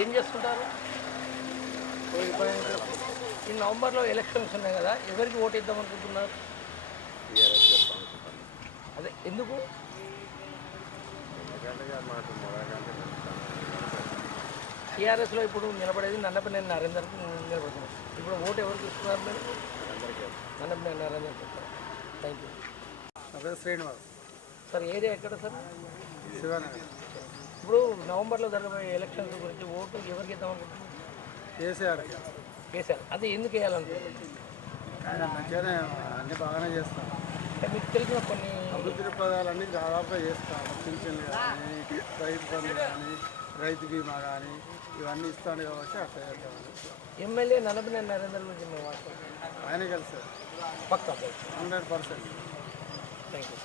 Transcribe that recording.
ఏం చేస్తుంటారు? ఈ నవంబర్లో ఎలక్షన్స్ ఉన్నాయి కదా, ఎవరికి ఓటు ఇద్దాం అనుకుంటున్నారు? టీఆర్ఎస్ చెప్తాం అనుకుంటాను. అదే ఎందుకు? ఎందుకంటే ఇక మాకు మొదలకంటే టీఆర్ఎస్లో ఇప్పుడు నిలబడేది నన్నపనేని నరేందర్ నిలబడుతున్నారు. ఇప్పుడు ఓటు ఎవరికి ఇస్తున్నారు మీరు? అందరికీ నన్నపనేని నరేందర్ చెప్తారు. Thank you. అదే శ్రీనివాస్ సార్ ఏరియా ఎక్కడ సార్? శివనగర్. ఇప్పుడు నవంబర్లో జరగబోయే ఎలక్షన్స్ గురించి ఓటు ఎవరికి ఇద్దాం అనుకుంటున్నారు? కేసీఆర్ కేసీఆర్. అదే ఎందుకు వేయాలనుకుంటున్నారు? ఆయన మంచిగానే అన్ని బాగానే చేస్తాం. అంటే మీకు తెలిసిన కొన్ని అభివృద్ధి పదాలన్నీ దాదాపుగా చేస్తాం. పింఛన్లు కానీ, రైతు బంధు కానీ, రైతు బీమా కానీ ఇవన్నీ ఇస్తాను కాబట్టి అట్లా చేద్దామని. ఎమ్మెల్యే నన్నపనేని నరేందర్ గురించి మేము మాట్లాడుతున్నాం. ఆయన కలిసారు పక్కా 100%. Thank you.